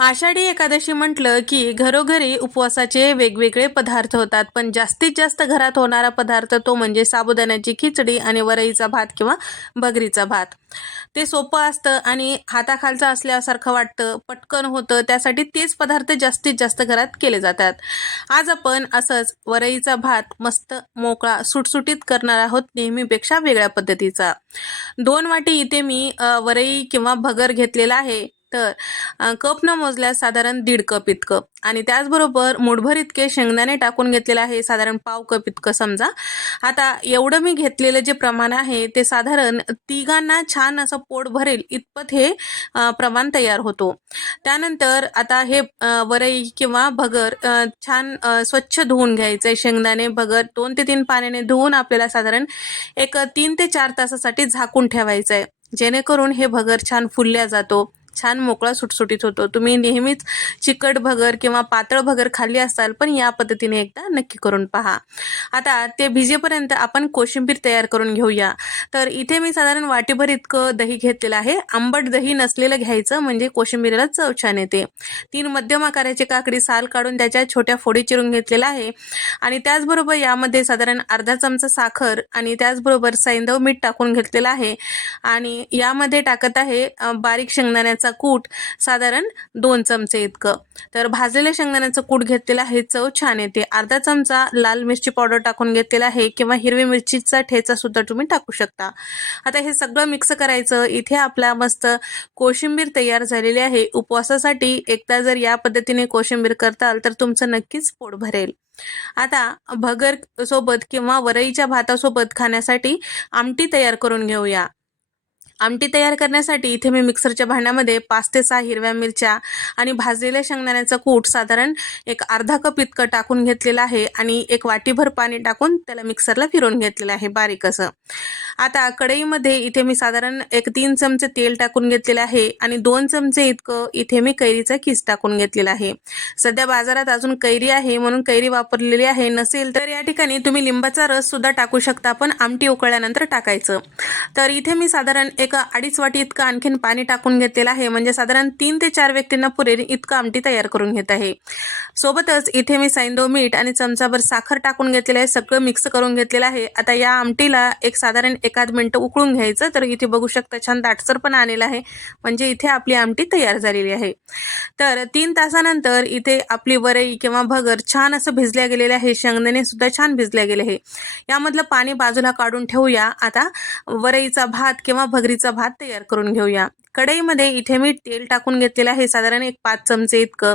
आषाढी एकादशी म्हटलं की घरोघरी उपवासाचे वेगवेगळे पदार्थ होतात पण जास्तीत जास्त घरात होणारा पदार्थ तो म्हणजे साबुदाण्याची खिचडी आणि वरईचा भात किंवा भगरीचा भात. ते सोपं असतं आणि हाताखालचं असल्यासारखं वाटतं पटकन होतं त्यासाठी तेच पदार्थ जास्तीत जास्त घरात केले जातात. आज आपण असंच वरईचा भात मस्त मोकळा सुटसुटीत करणार आहोत नेहमीपेक्षा वेगळ्या पद्धतीचा. दोन वाटी इथे मी वरई किंवा भगर घेतलेला आहे. तर कप न मोजल्यास साधारण दीड कप इतकं. आणि त्याचबरोबर मुठभर इतके शेंगदाणे टाकून घेतलेलं आहे साधारण पाव कप इतकं समजा. आता एवढं मी घेतलेलं जे प्रमाण आहे ते साधारण तिघांना छान असं पोट भरेल इतपत हे प्रमाण तयार होतो. त्यानंतर आता हे वरई किंवा भगर छान स्वच्छ धुवून घ्यायचं आहे शेंगदाणे भगर दोन ते तीन पाण्याने धुवून आपल्याला साधारण एक तीन ते चार तासासाठी झाकून ठेवायचं आहे जेणेकरून हे भगर छान फुलल्या जातो. छान मोकळा सुटसुटीत होतो. तुम्ही नेहमीच चिकट भगर किंवा पातळ भगर खाल्ली असाल पण या पद्धतीने एकदा नक्की करून पहा. आता ते भिजेपर्यंत आपण कोशिंबीर तयार करून घेऊया. तर इथे मी साधारण वाटीभर इतकं दही घेतलेलं आहे. आंबट दही नसलेलं घ्यायचं म्हणजे कोशिंबीरीला चव छान येते. तीन मध्यम आकाराची काकडी साल काढून त्याच्या छोट्या फोडी चिरून घेतलेला आहे. आणि त्याचबरोबर यामध्ये साधारण अर्धा चमचा साखर आणि त्याचबरोबर सैंदव मीठ टाकून घेतलेलं आहे. आणि यामध्ये टाकत आहे बारीक शेंगदाण्याचा कूट. साधारण दोन चमचे इतकं. तर भाजलेल्या शेंगदाण्याचं कूट घेतलेलं आहे चव छान येते. अर्धा चमचा लाल मिरची पावडर टाकून घेतलेला आहे किंवा हिरवी मिरचीचा ठेचा सुद्धा तुम्ही टाकू शकता. आता हे सगळं मिक्स करायचं इथे आपला मस्त कोशिंबीर तयार झालेली आहे. उपवासासाठी एकदा जर या पद्धतीने कोशिंबीर करताल तर तुमचं नक्कीच पोट भरेल. आता भगर सोबत किंवा वरईच्या भातासोबत खाण्यासाठी आमटी तयार करून घेऊया. आमटी तयार करण्यासाठी इथे मी मिक्सरच्या भांड्यामध्ये पाच ते सहा हिरव्या मिरच्या आणि भाजलेल्या शेंगदाण्याचं कूट साधारण एक अर्धा कप इतकं टाकून घेतलेलं आहे आणि एक वाटीभर पाणी टाकून त्याला मिक्सरला फिरवून घेतलेलं आहे बारीक असं. आता कढईमध्ये इथे मी साधारण एक तीन चमचे तेल टाकून घेतलेलं आहे आणि दोन चमचे इतकं इथे मी कैरीचा किस टाकून घेतलेला आहे. सध्या बाजारात अजून कैरी आहे म्हणून कैरी वापरलेली आहे. नसेल तर या ठिकाणी तुम्ही लिंबाचा रस सुद्धा टाकू शकता पण आमटी उकळल्यानंतर टाकायचं. तर इथे मी साधारण एक अडीच वाटी इतकं आणखीन पाणी टाकून घेतलेलं आहे. म्हणजे साधारण तीन ते चार व्यक्तींना पुरेल इतकं आमटी तयार करून घेत आहे. सोबतच इथे मी सैंदो मीठ आणि चमचाभर साखर टाकून घेतलेलं आहे. सगळं मिक्स करून घेतलेलं आहे. आता या आमटीला एक साधारण एखाद मिनटं उकळून घ्यायचं तर इथे बघू शकता छान दाटसर पण आलेलं आहे. म्हणजे इथे आपली आमटी तयार झालेली आहे. तर तीन तासानंतर इथे आपली वरई किंवा भगर छान असं भिजल्या गेलेले आहे. शेंगदाणे सुद्धा छान भिजल्या गेले आहे. यामधलं पाणी बाजूला काढून ठेवूया. आता वरईचा भात किंवा भगरीचा भात तयार करून घेऊया. कढईमध्ये इथे मी तेल टाकून घेतलेलं आहे. साधारण एक पाच चमचे इतकं.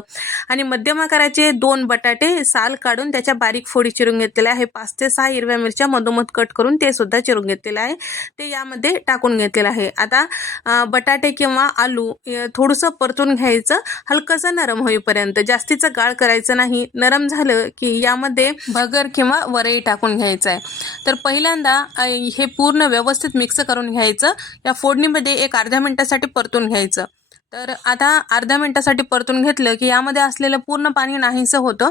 आणि मध्यम आकाराचे दोन बटाटे साल काढून त्याच्या बारीक फोडी चिरून घेतलेल्या आहे. पाच ते सहा हिरव्या मिरच्या मधोमध कट करून ते सुद्धा चिरून घेतलेलं आहे. ते यामध्ये टाकून घेतलेलं आहे. आता बटाटे किंवा आलू थोडंसं परतून घ्यायचं. हलकंसं नरम होईपर्यंत. जास्तीचं गाळ करायचं नाही. नरम झालं की यामध्ये भगर किंवा वरई टाकून घ्यायचं आहे. तर पहिल्यांदा हे पूर्ण व्यवस्थित मिक्स करून घ्यायचं. या फोडणीमध्ये एक अर्ध्या मिनटासाठी परतून घ्यायचं. तर आता अर्ध्या मिनटासाठी परतून घेतलं की यामध्ये असलेलं पूर्ण पाणी नाहीसं होतं.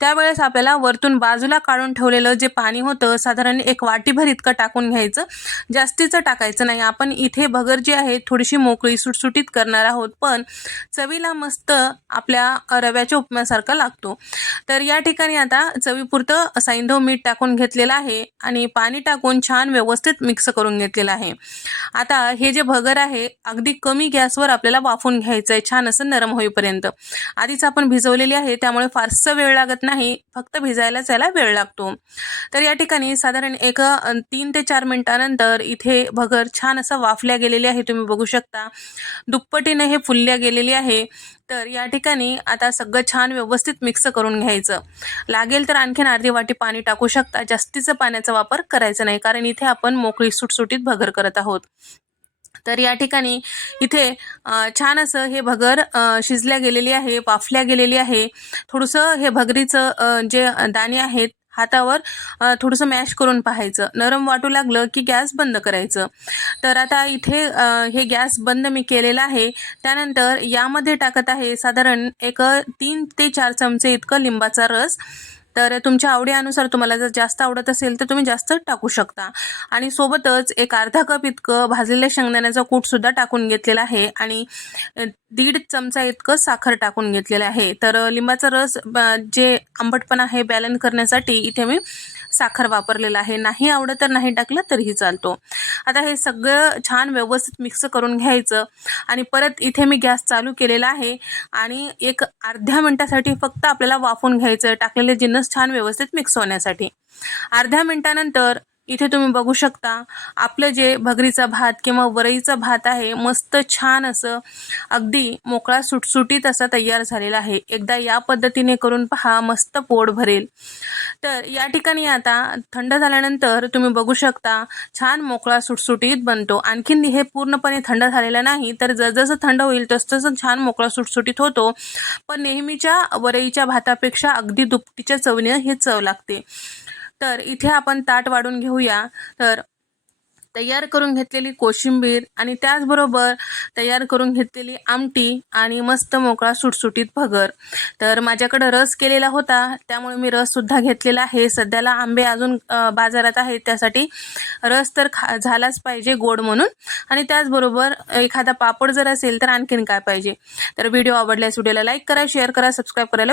त्यावेळेस आपल्याला वरतून बाजूला काढून ठेवलेलं जे पाणी होतं साधारण एक वाटीभर इतकं टाकून घ्यायचं. जास्तीचं टाकायचं नाही. आपण इथे भगर जी आहे थोडीशी मोकळी सुटसुटीत करणार आहोत पण चवीला मस्त आपल्या रव्याच्या उपम्यासारखा लागतो. तर या ठिकाणी आता चवीपुरतं सैंधव मीठ टाकून घेतलेलं आहे आणि पाणी टाकून छान व्यवस्थित मिक्स करून घेतलेलं आहे. आता हे जे भगर आहे अगदी कमी गॅसवर आपल्याला वाफून घ्यायचं आहे छान असं नरम होईपर्यंत. आधीच आपण भिजवलेली आहे त्यामुळे फारसं वेळ लागत नाही फक्त भिजायलाच याला वेळ लागतो. तर या ठिकाणी साधारण एक तीन ते चार मिनिटानंतर इथे भगर छान असं वाफल्या गेलेली आहे तुम्ही बघू शकता. दुप्पटीने हे फुलल्या गेलेली आहे. तर या ठिकाणी आता सगळं छान व्यवस्थित मिक्स करून घ्यायचं. लागेल तर आणखीन अर्धी वाटी पाणी टाकू शकता जास्तीचं पाण्याचा वापर करायचा नाही कारण इथे आपण मोकळी सुटसुटीत भगर करत आहोत. तर या ठिकाणी इथे छान असं हे भगर शिजल्या गेलेली आहे वाफल्या गेलेली आहे. थोडंसं हे भगरीचं जे दाणे आहेत हातावर थोडंसं मॅश करून पाहायचं. नरम वाटू लागलं की गॅस बंद करायचं. तर आता इथे हे गॅस बंद मी केलेलं आहे. त्यानंतर यामध्ये टाकत आहे साधारण एक तीन ते चार चमचे इतकं लिंबाचा रस. तर तुमच्या आवडीनुसार तुम्हाला जर जास्त आवडत असेल तर तुम्ही जास्त टाकू शकता. आणि सोबतच एक अर्धा कप इतकं भाजलेल्या शेंगदाण्याचा कूटसुद्धा टाकून घेतलेला आहे आणि दीड चमचा इतकं साखर टाकून घेतलेलं आहे. तर लिंबाचा रस ब- जे आंबटपणा आहे बॅलन्स करण्यासाठी इथे मी साखर वापरलेलं आहे. नाही आवडत तर नाही टाकलं तरीही चालतो. आता हे सगळं छान व्यवस्थित मिक्स करून घ्यायचं आणि परत इथे मी गॅस चालू केलेला आहे आणि एक अर्ध्या मिनटासाठी फक्त आपल्याला वाफून घ्यायचं टाकलेले जिन्नस छान व्यवस्थित मिक्स होण्यासाठी. अर्ध्या मिनटानंतर इथे तुम्ही बघू शकता आपलं जे भगरीचा भात किंवा वरईचा भात आहे मस्त छान असं अगदी मोकळा सुटसुटीत असा तयार झालेला आहे. एकदा या पद्धतीने करून पहा मस्त पोट भरेल. तर या ठिकाणी आता थंड झाल्यानंतर तुम्ही बघू शकता छान मोकळा सुटसुटीत बनतो. आणखीन हे पूर्णपणे थंड झालेलं नाही तर जसजसं थंड होईल तसतसं छान मोकळा सुटसुटीत होतो. पण नेहमीच्या वरईच्या भातापेक्षा अगदी दुपटीच्या चवीने ही चव लागते. तर इथे आपण ताट वाढून घेऊया. तर तयार करून घेतलेली कोशिंबीर आणि त्याचबरोबर तयार करून घेतलेली आमटी आणि मस्त मोकळा सुटसुटीत भगर. तर माझ्याकडं रस केलेला होता त्यामुळे मी रससुद्धा घेतलेला आहे. सध्याला आंबे अजून बाजारात आहेत त्यासाठी रस तर खा झालाच पाहिजे गोड म्हणून. आणि त्याचबरोबर एखादा पापड जर असेल तर आणखीन काय पाहिजे? तर व्हिडिओ आवडल्यास व्हिडिओला लाईक करा शेअर करा सबस्क्राईब करायला